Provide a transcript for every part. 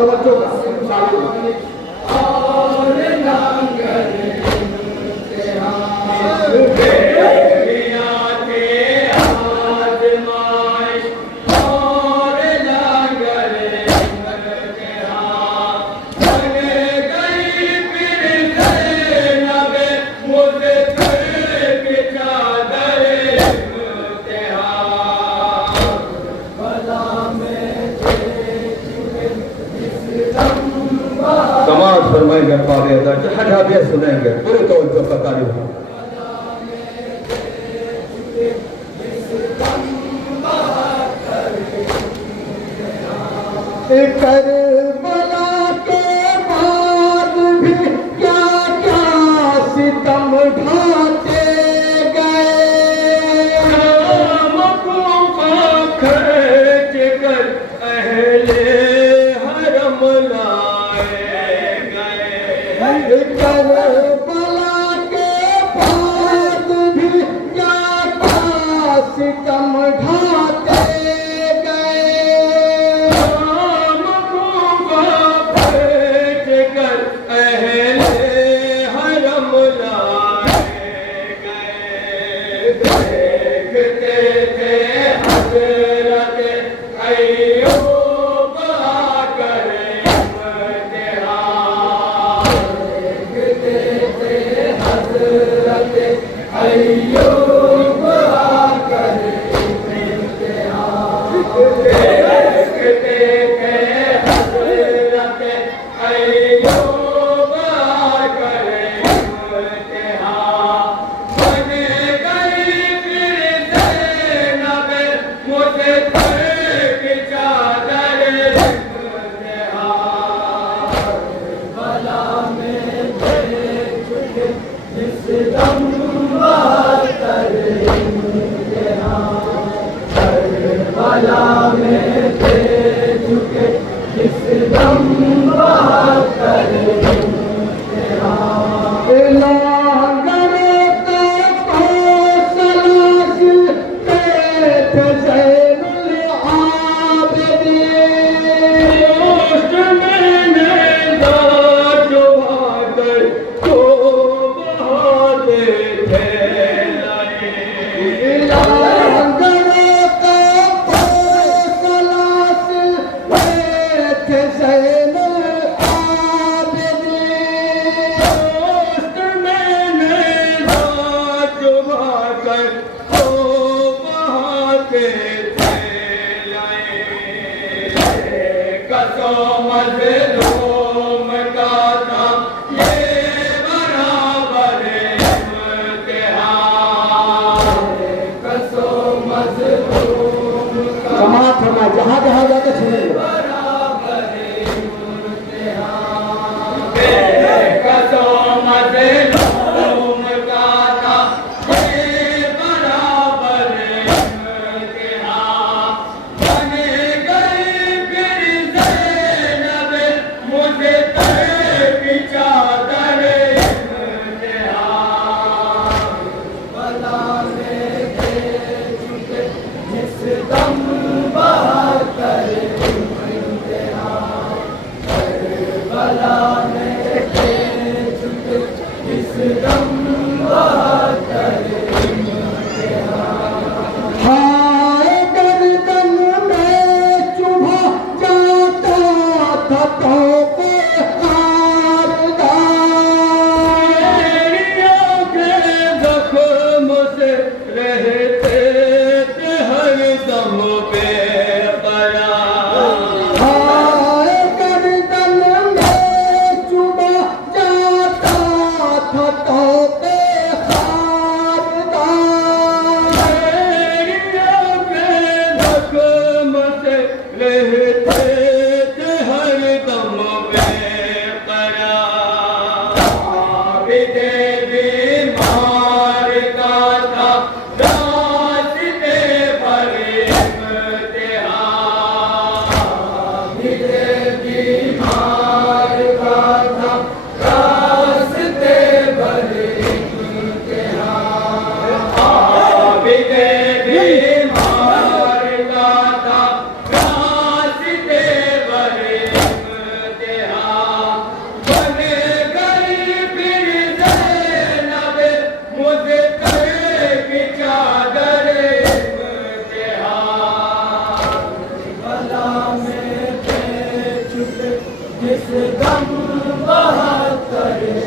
तवज्जो का चालू फरमाएंगे पावे जहाँ भी सुनेंगे पूरी तवज्जो का तारीफ करबला के बाद भी क्या क्या सितम ढाते गए खर्च कर अहले हरम करबला के बाद भी क्या क्या सितम ढाते गए खर्च कर अहले हरम लाए गए देखते थे हजरत अय्यूब आकर अय्यूब आकर देखते थे हज़रत अय्यूब आकर बन गई फिर ज़ैनब मुझे की चादर भला में जिस दम करबला में थे चुके जिस दम कर जहाँ जहाँ जाकर सुनेंगे रहते थे हरदम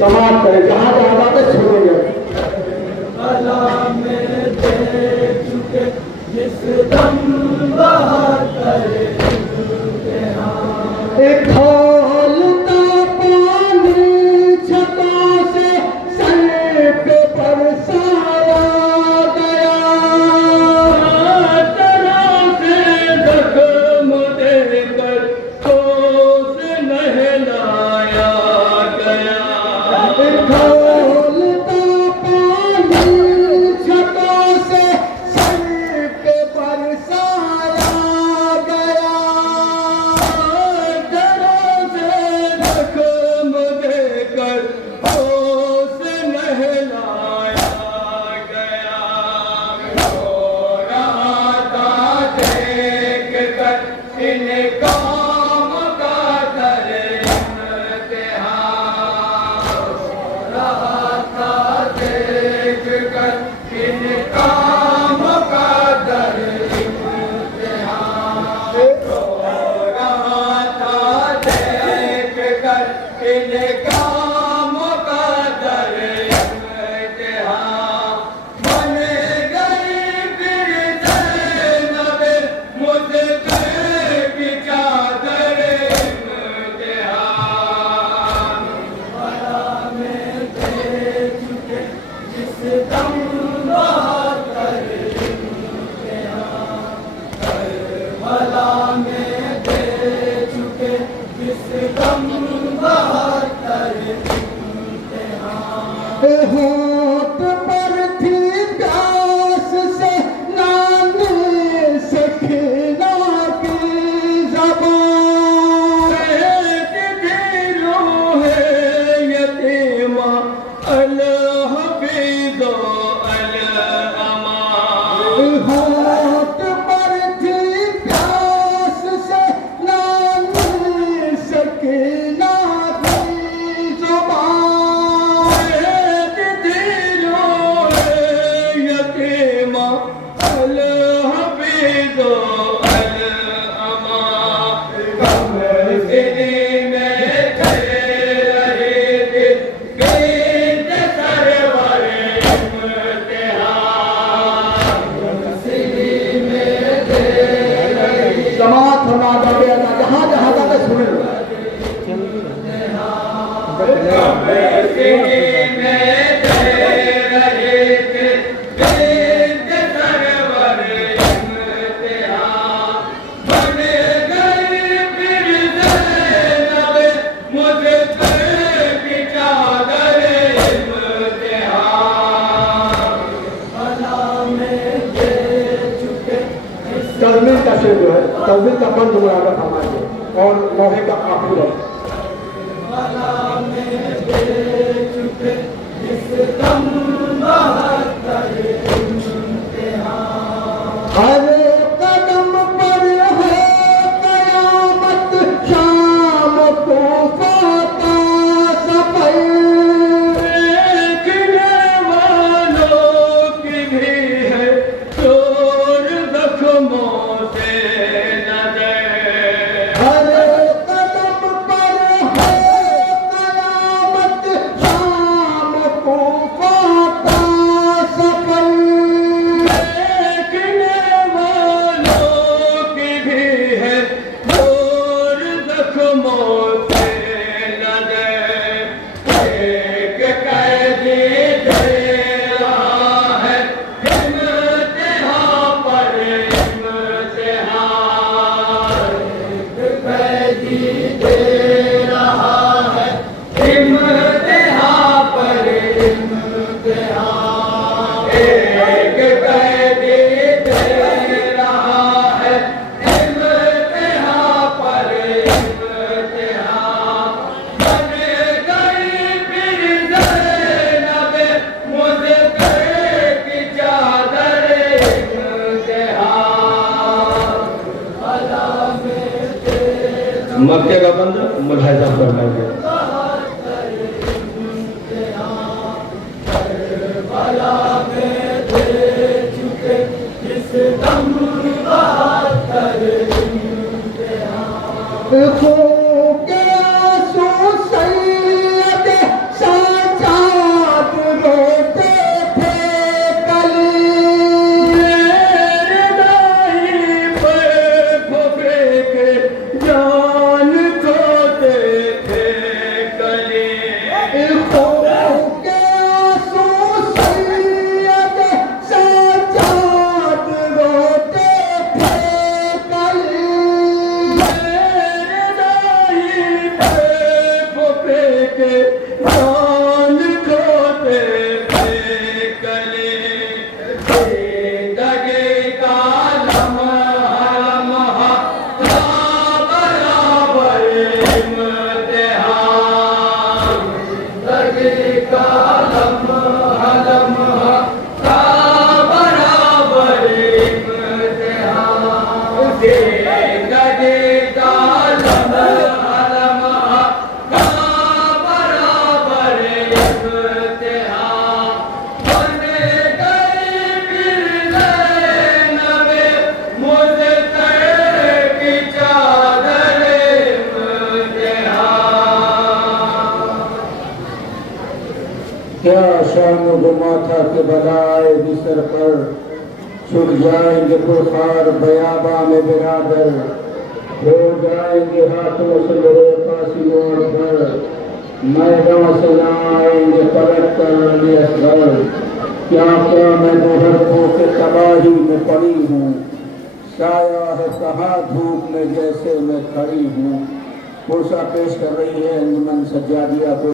समाप्त करें, जहाँ जहाँ बातें सुनेंगे। एक खौलता पानी छतों से सर पे बरसाया गया, तरह से जख्म देकर ठोस नहलाया गया। एक खौलता पानी छतों से सर पे बरसाया गया, तरह से जख्म देकर ठोस नहलाया गया। रो रहा था देख कर इन काम का दर इम्तिहान। रो रहा था देख कर इन काम का दर इम्तिहान। रो रहा था देख कर इन काम का दर इम्तिहान। बन गई फिर ज़ैनब मुझसे की चादर इम्तिहान। होठ पर थी प्यास से नानी सखीना की ज़बान, रूह यतीमा अल हफीज़ो अल अमान। होठ पर थी प्यास से नानी सखीना की ज़बान, यतीमा अल हफीज़ो अल अमान। कमसिनी में थे रहे थे गीत सरवर इम्तिहान। कमसिनी में थे रहे समाप्त होना दबे जहाँ जहाँ बातें सुने। कमसिनी में थे रहे थे गीत सरवर इम्तिहान। बन गई फिर ज़ैनब मुझसे की चादर इम्तिहान। तस्वीर का शेर जो है, तस्वीर का बंद मुरादा हमारे और लोहे का आखिर वक्त। हर कदम पर है कयामत, शाम को फाता सफर, देखने वालों की भी है चोर जख्मों से नजर। हर कदम पर है कयामत, शाम को फाता सफर, देखने वालों की भी है चोर जख्मों से नजर। एक कैदी दे रहा है इम्तिहान पर इम्तिहान। एक कैदी दे रहा है इम्तिहान पर इम्तिहान। एक कैदी दे रहा है इम्तिहान पर इम्तिहान। बन गई फिर ज़ैनब मुझसे की चादर इम्तिहान। मक्के का बंद मुलाहिजा फरमाइए। खो के आंसू सैयद सारे के जान खोते थे कले जिंदगी का लम्हा लम्हा था बराबर इम्तिहान जिंदगी का लम्हा लम्हा था बराबर इम्तिहान जिंदगी का लम्हा लम्हा था बराबर इम्तिहान बन गई फिर नबे मुझसे की चादर इम्तिहान। क्या शान गुमा था कि बलाए बिसर पर छुट जाएंगे पुरखार बयाबा में बिरादर हो जाएंगे हाथों से मेरे कासियों पर मैदान से लाएंगे पलट कर असगर क्या क्या मैं दोहर के तबाही में पड़ी हूँ साया है कहाँ धूप में जैसे मैं खड़ी हूँ पुरसा पेश कर रही है अंजुमन सज्जादिया को।